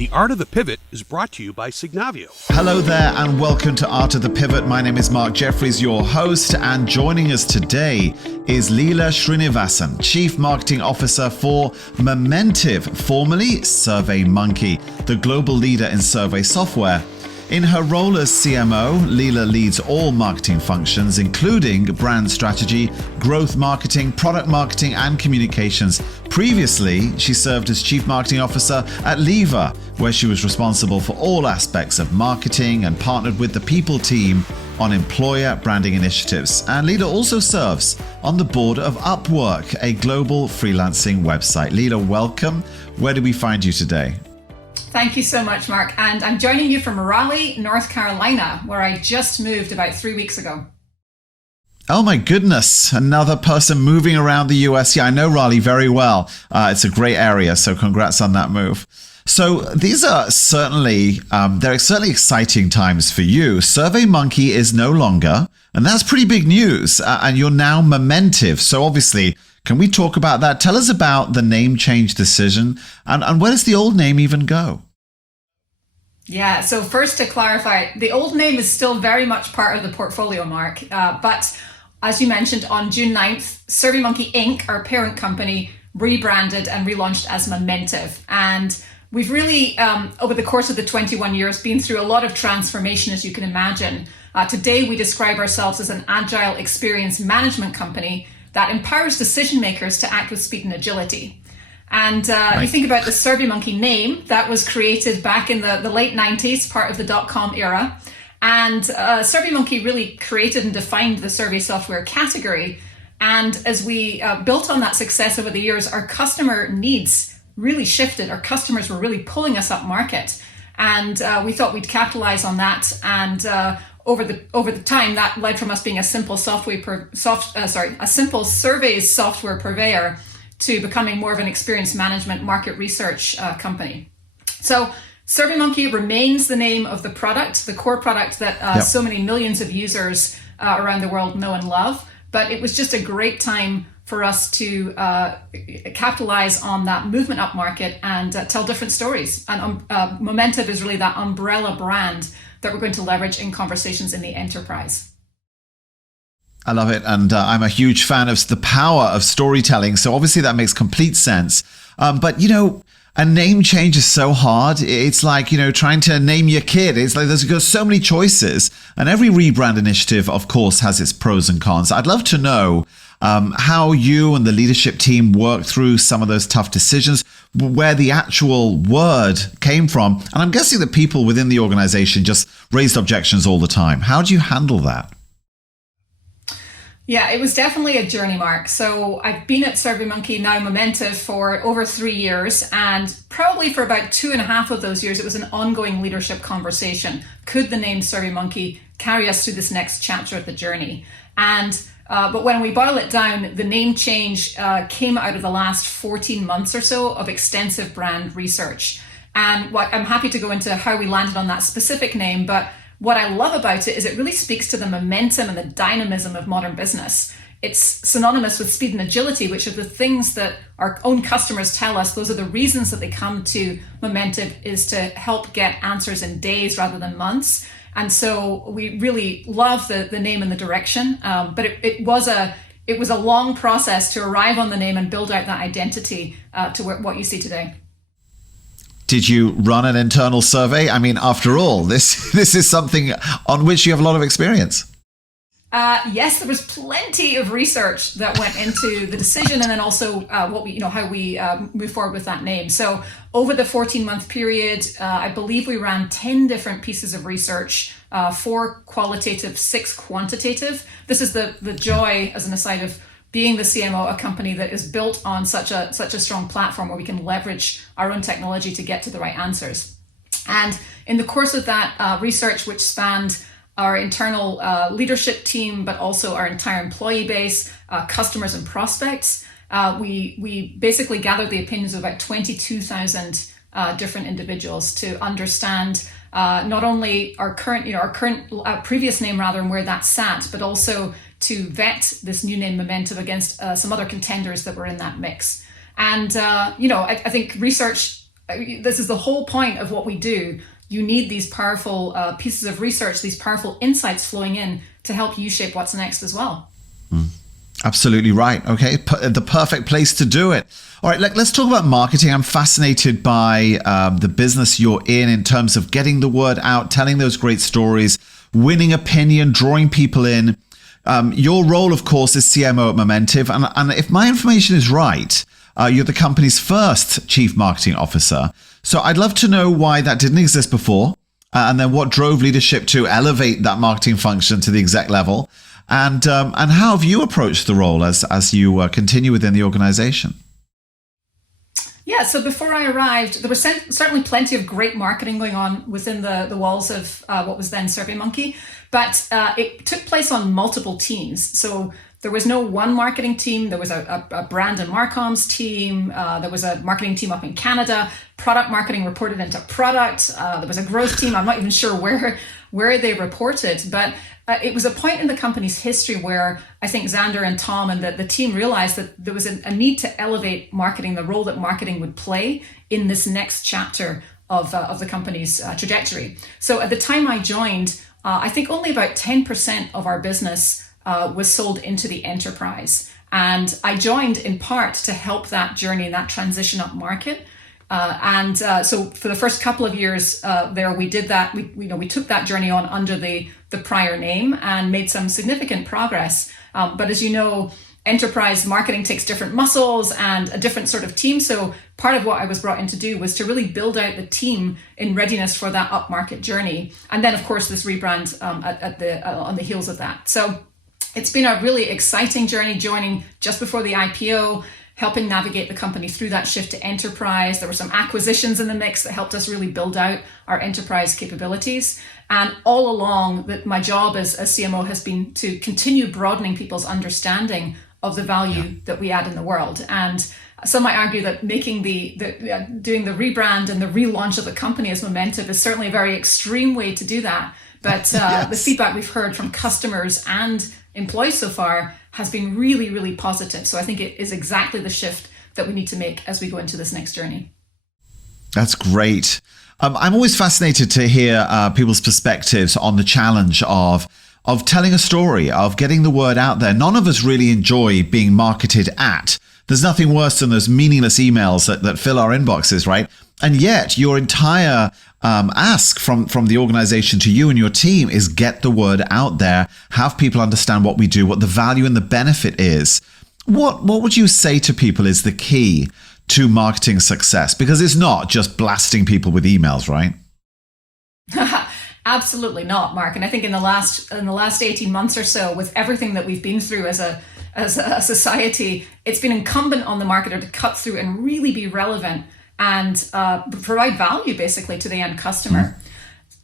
The Art of the Pivot is brought to you by Signavio. Hello there and welcome to Art of the Pivot. My name is Mark Jeffries, your host, and joining us today is Leela Srinivasan, Chief Marketing Officer for Momentive, formerly SurveyMonkey, the global leader in survey software. In her role as CMO, Leela leads all marketing functions, including brand strategy, growth marketing, product marketing, and communications. Previously, she served as Chief Marketing Officer at Leela, where she was responsible for all aspects of marketing and partnered with the people team on employer branding initiatives. And Leela also serves on the board of Upwork, a global freelancing website. Leela, welcome. Where do we find you today? Thank you so much, Mark. And I'm joining you from Raleigh, North Carolina, where I just moved about 3 weeks ago. Oh my goodness, another person moving around the US. Yeah, I know Raleigh very well. It's a great area, so congrats on that move. So these are certainly exciting times for you. SurveyMonkey is no longer, and that's pretty big news. And you're now Momentive. So obviously, can we talk about that? Tell us about the name change decision and where does the old name even go? Yeah, so first to clarify, the old name is still very much part of the portfolio, Mark. But as you mentioned, on June 9th, SurveyMonkey Inc., our parent company, rebranded and relaunched as Momentive. And we've really, over the course of the 21 years, been through a lot of transformation, as you can imagine. Today, we describe ourselves as an agile experience management company that empowers decision makers to act with speed and agility. And You think about the SurveyMonkey name that was created back in the late 90s, part of the .com era. And SurveyMonkey really created and defined the survey software category. And as we built on that success over the years, our customer needs really shifted. Our customers were really pulling us up market. And we thought we'd capitalize on that. And over the time, that led from us being a simple simple surveys software purveyor to becoming more of an experience management market research company. So SurveyMonkey remains the name of the product, the core product that so many millions of users around the world know and love. But it was just a great time for us to capitalize on that movement up market and tell different stories. And Momentive is really that umbrella brand that we're going to leverage in conversations in the enterprise. I love it. And I'm a huge fan of the power of storytelling. So obviously that makes complete sense. But, a name change is so hard. It's like, trying to name your kid. It's like there's so many choices. And every rebrand initiative, of course, has its pros and cons. I'd love to know how you and the leadership team worked through some of those tough decisions, where the actual word came from. And I'm guessing that people within the organization just raised objections all the time. How do you handle that? Yeah, it was definitely a journey, Mark. So I've been at SurveyMonkey, now Momentive, for over 3 years. And probably for about 2.5 of those years, it was an ongoing leadership conversation. Could the name SurveyMonkey carry us through this next chapter of the journey? But when we boil it down, the name change came out of the last 14 months or so of extensive brand research. And I'm happy to go into how we landed on that specific name, but what I love about it is it really speaks to the momentum and the dynamism of modern business. It's synonymous with speed and agility, which are the things that our own customers tell us. Those are the reasons that they come to Momentive, is to help get answers in days rather than months. And so we really love the name and the direction, but it was a long process to arrive on the name and build out that identity to what you see today. Did you run an internal survey? I mean, after all, this is something on which you have a lot of experience. Yes, there was plenty of research that went into the decision, and then also how we move forward with that name. So over the 14-month period, I believe we ran 10 different pieces of research, 4 qualitative, 6 quantitative. This is the joy, as an aside, of being the CMO, a company that is built on such a strong platform where we can leverage our own technology to get to the right answers. And in the course of that research, which spanned our internal leadership team, but also our entire employee base, customers and prospects, we basically gathered the opinions of about 22,000 different individuals to understand not only our previous name rather, and where that sat, but also to vet this new name Momentive against some other contenders that were in that mix. And I think research this is the whole point of what we do. You need these powerful pieces of research, these powerful insights flowing in to help you shape what's next as well. Absolutely right. Okay, the perfect place to do it. All right, let's talk about marketing. I'm fascinated by the business you're in terms of getting the word out, telling those great stories, winning opinion, drawing people in. Your role, of course, is CMO at Momentive. And if my information is right, you're the company's first chief marketing officer. So I'd love to know why that didn't exist before, and then what drove leadership to elevate that marketing function to the exec level. And how have you approached the role as you continue within the organization? Yeah, so before I arrived, there was certainly plenty of great marketing going on within the walls of what was then SurveyMonkey, but it took place on multiple teams. So there was no one marketing team. There was a brand and marcoms team. There was a marketing team up in Canada. Product marketing reported into product. There was a growth team. I'm not even sure where they reported, but it was a point in the company's history where I think Xander and Tom and the team realized that there was a need to elevate marketing, the role that marketing would play in this next chapter of the company's trajectory. So at the time I joined, I think only about 10% of our business was sold into the enterprise. And I joined in part to help that journey, that transition up market. So for the first couple of years there, we did that. We took that journey on under the prior name and made some significant progress. But as you know, enterprise marketing takes different muscles and a different sort of team. So part of what I was brought in to do was to really build out the team in readiness for that upmarket journey. And then, of course, this rebrand on the heels of that. So it's been a really exciting journey, joining just before the IPO, helping navigate the company through that shift to enterprise. There were some acquisitions in the mix that helped us really build out our enterprise capabilities. And all along, my job as CMO has been to continue broadening people's understanding of the value that we add in the world. And some might argue that making doing the rebrand and the relaunch of the company as Momentive is certainly a very extreme way to do that. But the feedback we've heard from customers and employees so far has been really, really positive. So I think it is exactly the shift that we need to make as we go into this next journey. That's great. I'm always fascinated to hear people's perspectives on the challenge of telling a story, of getting the word out there. None of us really enjoy being marketed at. There's nothing worse than those meaningless emails that fill our inboxes, right? And yet your entire ask from the organization to you and your team is get the word out there, have people understand what we do, what the value and the benefit is. What would you say to people is the key to marketing success? Because it's not just blasting people with emails, right? Absolutely not, Mark. And I think in the last 18 months or so, with everything that we've been through as a society, it's been incumbent on the marketer to cut through and really be relevant and provide value basically to the end customer.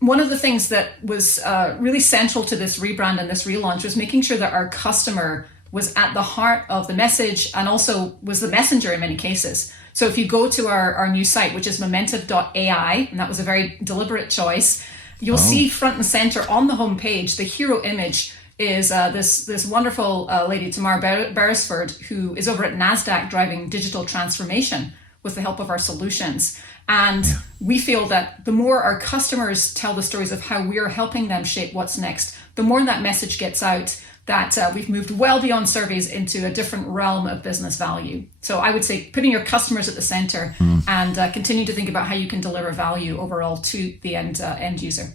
One of the things that was really central to this rebrand and this relaunch was making sure that our customer was at the heart of the message and also was the messenger in many cases. So if you go to our new site, which is momentive.ai, and that was a very deliberate choice, you'll see front and center on the homepage, the hero image is this wonderful lady, Tamar Beresford, who is over at NASDAQ driving digital transformation with the help of our solutions. And we feel that the more our customers tell the stories of how we are helping them shape what's next, the more that message gets out that we've moved well beyond surveys into a different realm of business value. So I would say putting your customers at the center and continue to think about how you can deliver value overall to the end user.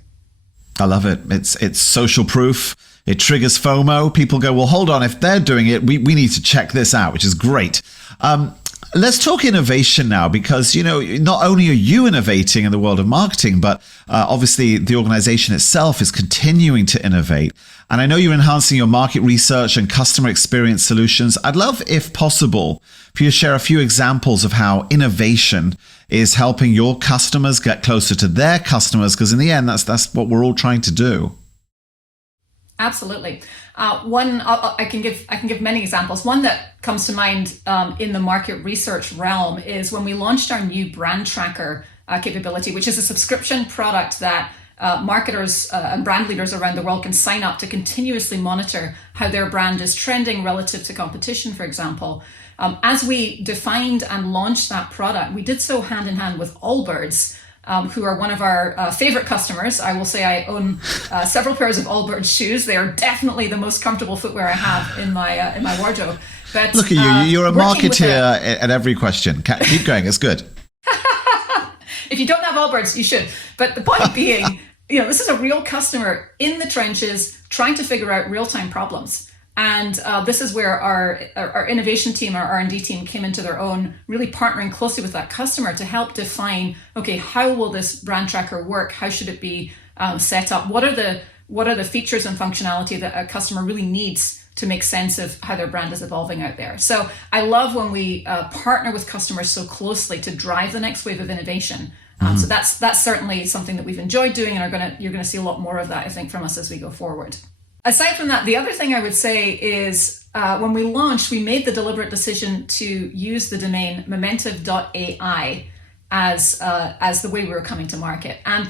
I love it. It's social proof. It triggers FOMO. People go, well, hold on. If they're doing it, we need to check this out, which is great. Let's talk innovation now, because, not only are you innovating in the world of marketing, but obviously the organization itself is continuing to innovate. And I know you're enhancing your market research and customer experience solutions. I'd love, if possible, for you to share a few examples of how innovation is helping your customers get closer to their customers, because in the end, that's what we're all trying to do. Absolutely. I can give many examples. One that comes to mind in the market research realm is when we launched our new brand tracker capability, which is a subscription product that marketers and brand leaders around the world can sign up to continuously monitor how their brand is trending relative to competition, for example. As we defined and launched that product, we did so hand in hand with Allbirds, who are one of our favorite customers. I will say I own several pairs of Allbirds shoes. They are definitely the most comfortable footwear I have in my wardrobe. But look at you, you're a marketeer at every question. Keep going, it's good. If you don't have Allbirds, you should. But the point being, this is a real customer in the trenches trying to figure out real-time problems. And this is where our innovation team, our R&D team came into their own, really partnering closely with that customer to help define, okay, how will this brand tracker work? How should it be set up? What are the features and functionality that a customer really needs to make sense of how their brand is evolving out there? So I love when we partner with customers so closely to drive the next wave of innovation. So that's certainly something that we've enjoyed doing, and you're going to see a lot more of that, I think, from us as we go forward. Aside from that, the other thing I would say is when we launched, we made the deliberate decision to use the domain momentive.ai as the way we were coming to market. And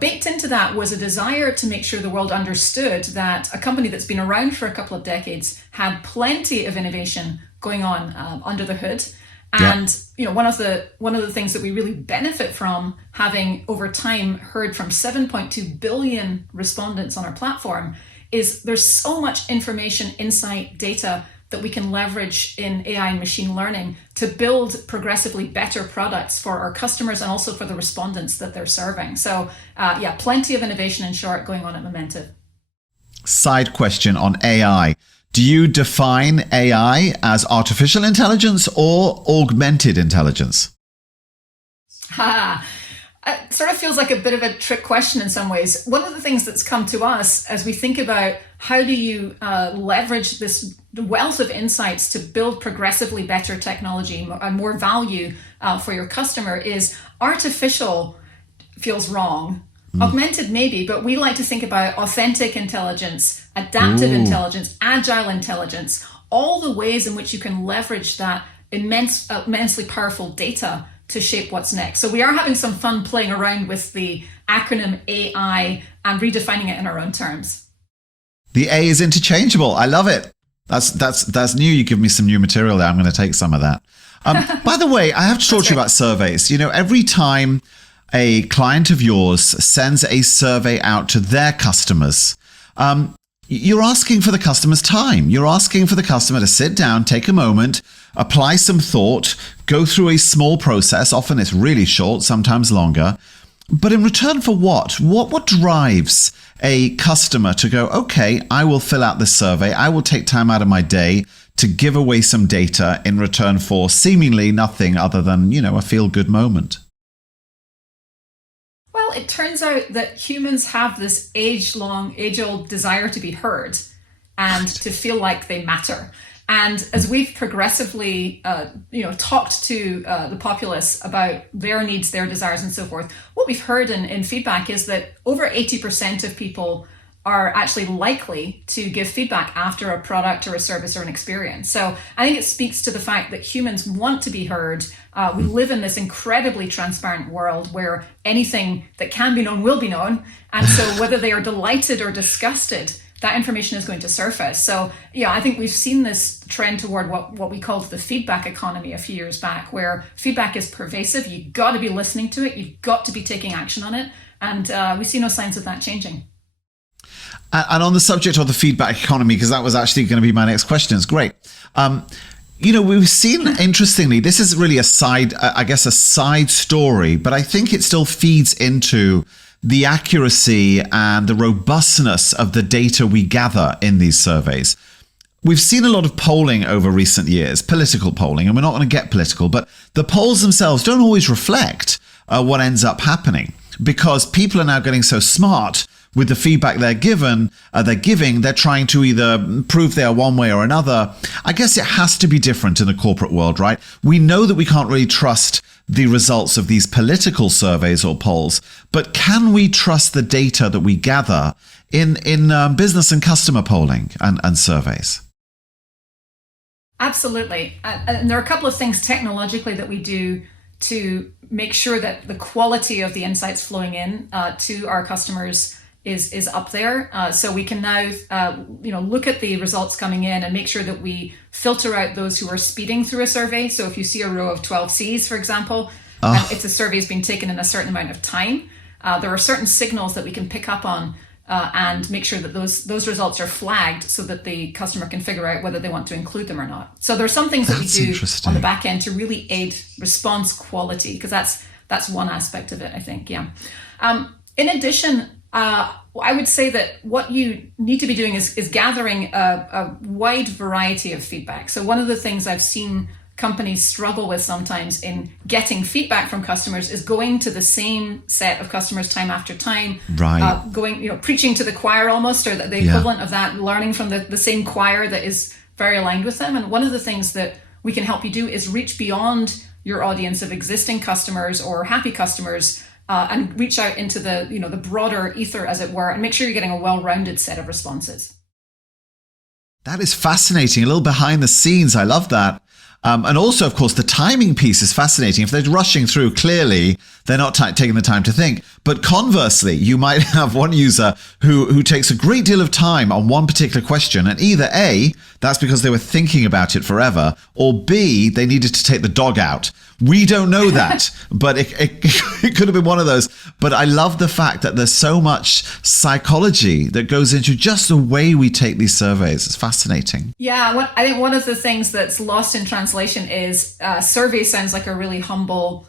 baked into that was a desire to make sure the world understood that a company that's been around for a couple of decades had plenty of innovation going on under the hood. And one of the things that we really benefit from, having over time heard from 7.2 billion respondents on our platform, is there's so much information, insight, data that we can leverage in AI and machine learning to build progressively better products for our customers and also for the respondents that they're serving. So plenty of innovation, in short, going on at Momentive. Side question on AI. Do you define AI as artificial intelligence or augmented intelligence? It sort of feels like a bit of a trick question in some ways. One of the things that's come to us as we think about how do you leverage this wealth of insights to build progressively better technology and more value for your customer is artificial feels wrong. Augmented maybe, but we like to think about authentic intelligence, adaptive intelligence, agile intelligence, all the ways in which you can leverage that immensely powerful data to shape what's next. So we are having some fun playing around with the acronym AI and redefining it in our own terms. The A is interchangeable. I love it. That's new. You give me some new material there. I'm going to take some of that. By the way, I have to talk to you about surveys. Every time a client of yours sends a survey out to their customers, you're asking for the customer's time. You're asking for the customer to sit down, take a moment, apply some thought, go through a small process. Often it's really short, sometimes longer. But in return for what? What drives a customer to go, okay, I will fill out this survey. I will take time out of my day to give away some data in return for seemingly nothing other than, a feel-good moment? Well, it turns out that humans have this age-old desire to be heard and to feel like they matter. And as we've progressively, talked to the populace about their needs, their desires, and so forth, what we've heard in feedback is that over 80% of people are actually likely to give feedback after a product or a service or an experience. So I think it speaks to the fact that humans want to be heard. We live in this incredibly transparent world where anything that can be known will be known. And so whether they are delighted or disgusted, that information is going to surface. So I think we've seen this trend toward what we called the feedback economy a few years back, where feedback is pervasive. You've got to be listening to it. You've got to be taking action on it. And we see no signs of that changing. And on the subject of the feedback economy, because that was actually going to be my next question, it's great. We've seen, interestingly, this is really a side story, but I think it still feeds into the accuracy and the robustness of the data we gather in these surveys. We've seen a lot of polling over recent years, political polling, and we're not going to get political, but the polls themselves don't always reflect what ends up happening, because people are now getting so smart with the feedback they're giving, they're trying to either prove they are one way or another. I guess it has to be different in the corporate world, right? We know that we can't really trust the results of these political surveys or polls, but can we trust the data that we gather in business and customer polling and surveys? Absolutely. And there are a couple of things technologically that we do to make sure that the quality of the insights flowing in to our customers is up there. So we can now, look at the results coming in and make sure that we filter out those who are speeding through a survey. So if you see a row of 12 C's, for example, and if the survey has been taken in a certain amount of time, there are certain signals that we can pick up on and make sure that those results are flagged so that the customer can figure out whether they want to include them or not. So there are some things that we do on the back end to really aid response quality, because that's one aspect of it, I think. Yeah. In addition, I would say that what you need to be doing is gathering a wide variety of feedback. So one of the things I've seen companies struggle with sometimes in getting feedback from customers is going to the same set of customers time after time, right? Preaching to the choir almost, or the equivalent of that, learning from the same choir that is very aligned with them. And one of the things that we can help you do is reach beyond your audience of existing customers or happy customers and reach out into the broader ether, as it were, and make sure you're getting a well-rounded set of responses. That is fascinating. A little behind the scenes. I love that. And also, of course, the timing piece is fascinating. If they're rushing through, clearly they're not taking the time to think. But conversely, you might have one user who takes a great deal of time on one particular question, and either A, that's because they were thinking about it forever, or B, they needed to take the dog out. We don't know that, but it could have been one of those. But I love the fact that there's so much psychology that goes into just the way we take these surveys. It's fascinating. Yeah, I think one of the things that's lost in translation is survey sounds like a really humble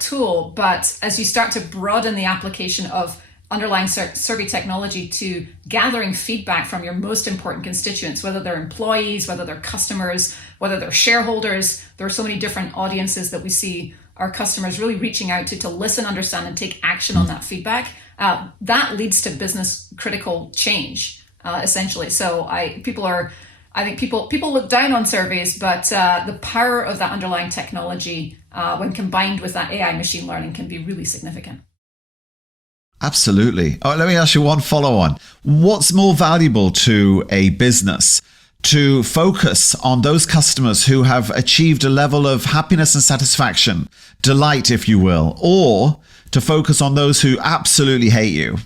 tool, but as you start to broaden the application of underlying survey technology to gathering feedback from your most important constituents, whether they're employees, whether they're customers, whether they're shareholders. There are so many different audiences that we see our customers really reaching out to listen, understand, and take action on that feedback. That leads to business critical change, essentially. So people look down on surveys, but the power of that underlying technology, when combined with that AI machine learning, can be really significant. Absolutely. Let me ask you one follow-on. What's more valuable to a business? To focus on those customers who have achieved a level of happiness and satisfaction, delight, if you will, or to focus on those who absolutely hate you?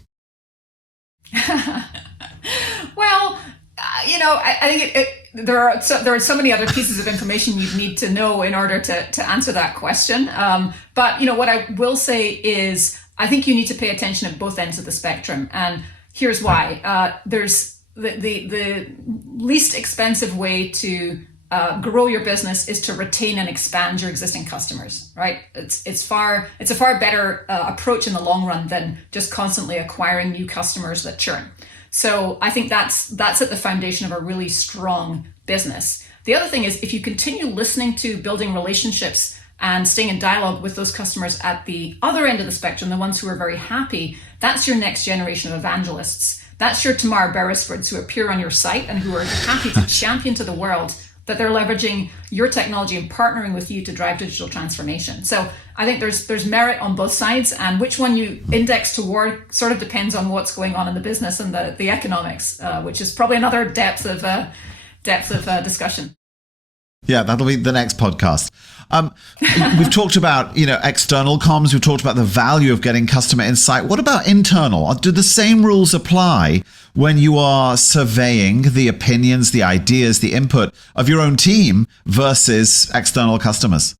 Well, I think there are so many other pieces of information you'd need to know in order to answer that question. But what I will say is, I think you need to pay attention at both ends of the spectrum, and here's why. There's the least expensive way to grow your business is to retain and expand your existing customers, right? It's a far better approach in the long run than just constantly acquiring new customers that churn. So I think that's at the foundation of a really strong business. The other thing is, if you continue listening to building relationships and staying in dialogue with those customers at the other end of the spectrum, the ones who are very happy, that's your next generation of evangelists. That's your Tamar Beresfords who appear on your site and who are happy to champion to the world that they're leveraging your technology and partnering with you to drive digital transformation. So I think there's merit on both sides, and which one you index toward sort of depends on what's going on in the business and the economics, which is probably another depth of discussion. Yeah, that'll be the next podcast. We've talked about, external comms. We've talked about the value of getting customer insight. What about internal? Do the same rules apply when you are surveying the opinions, the ideas, the input of your own team versus external customers?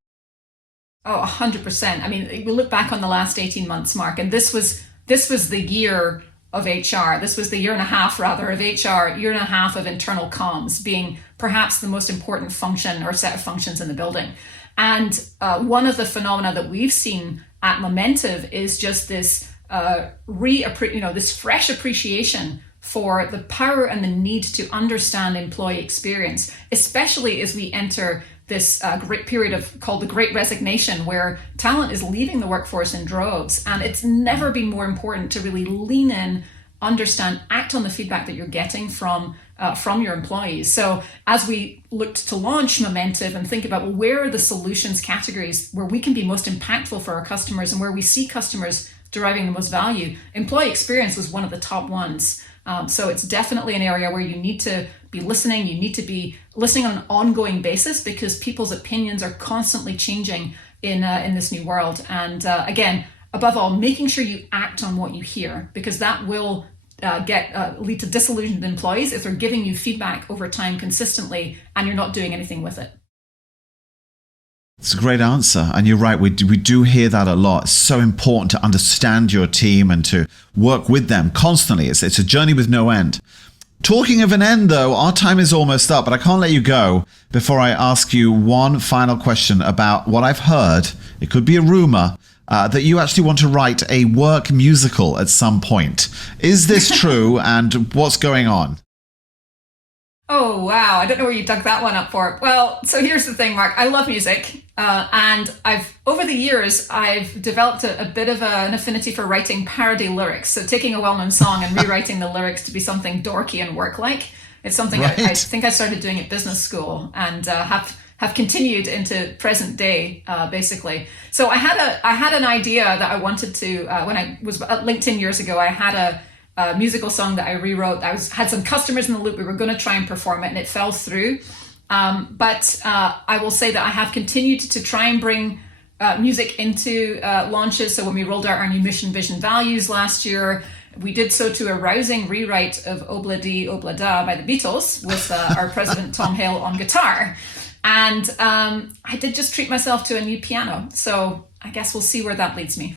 Oh, 100%. I mean, we look back on the last 18 months, Mark, and this was the year of HR. This was the year and a half, rather, of HR, year and a half of internal comms being perhaps the most important function or set of functions in the building. And one of the phenomena that we've seen at Momentive is just this this fresh appreciation for the power and the need to understand employee experience, especially as we enter this great period called the Great Resignation, where talent is leaving the workforce in droves. And it's never been more important to really lean in, understand, act on the feedback that you're getting from your employees. So as we looked to launch Momentive and think about, where are the solutions categories where we can be most impactful for our customers and where we see customers deriving the most value, employee experience was one of the top ones. So it's definitely an area where you need to be listening. You need to be listening on an ongoing basis, because people's opinions are constantly changing in this new world. And again, above all, making sure you act on what you hear, because that will lead to disillusioned employees if they're giving you feedback over time consistently and you're not doing anything with it. It's a great answer. And you're right, we do hear that a lot. It's so important to understand your team and to work with them constantly. It's a journey with no end. Talking of an end, though, our time is almost up, but I can't let you go before I ask you one final question about what I've heard. It could be a rumor that you actually want to write a work musical at some point. Is this true, and what's going on? Oh, wow. I don't know where you dug that one up for. Well, so here's the thing, Mark. I love music. And over the years, I've developed a bit of an affinity for writing parody lyrics. So taking a well-known song and rewriting the lyrics to be something dorky and work-like. It's something Right. I think I started doing at business school and have continued into present day, basically. So I had an idea that I wanted to, when I was at LinkedIn years ago, I had a musical song that I rewrote. Had some customers in the loop. We were going to try and perform it, and it fell through. But I will say that I have continued to try and bring music into launches. So when we rolled out our new mission, vision, values last year, we did so to a rousing rewrite of Obla Di Obla Da by the Beatles with our president Tom Hale on guitar. And I did just treat myself to a new piano. So I guess we'll see where that leads me.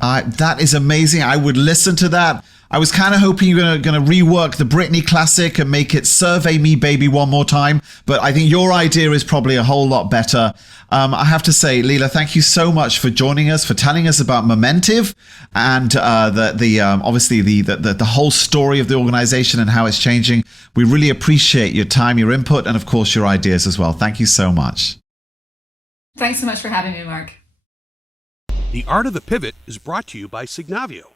That is amazing. I would listen to that. I was kind of hoping you were going to rework the Britney classic and make it Survey Me Baby one more time. But I think your idea is probably a whole lot better. I have to say, Leela, thank you so much for joining us, for telling us about Momentive and obviously the whole story of the organization and how it's changing. We really appreciate your time, your input, and of course your ideas as well. Thank you so much. Thanks so much for having me, Mark. The Art of the Pivot is brought to you by Signavio.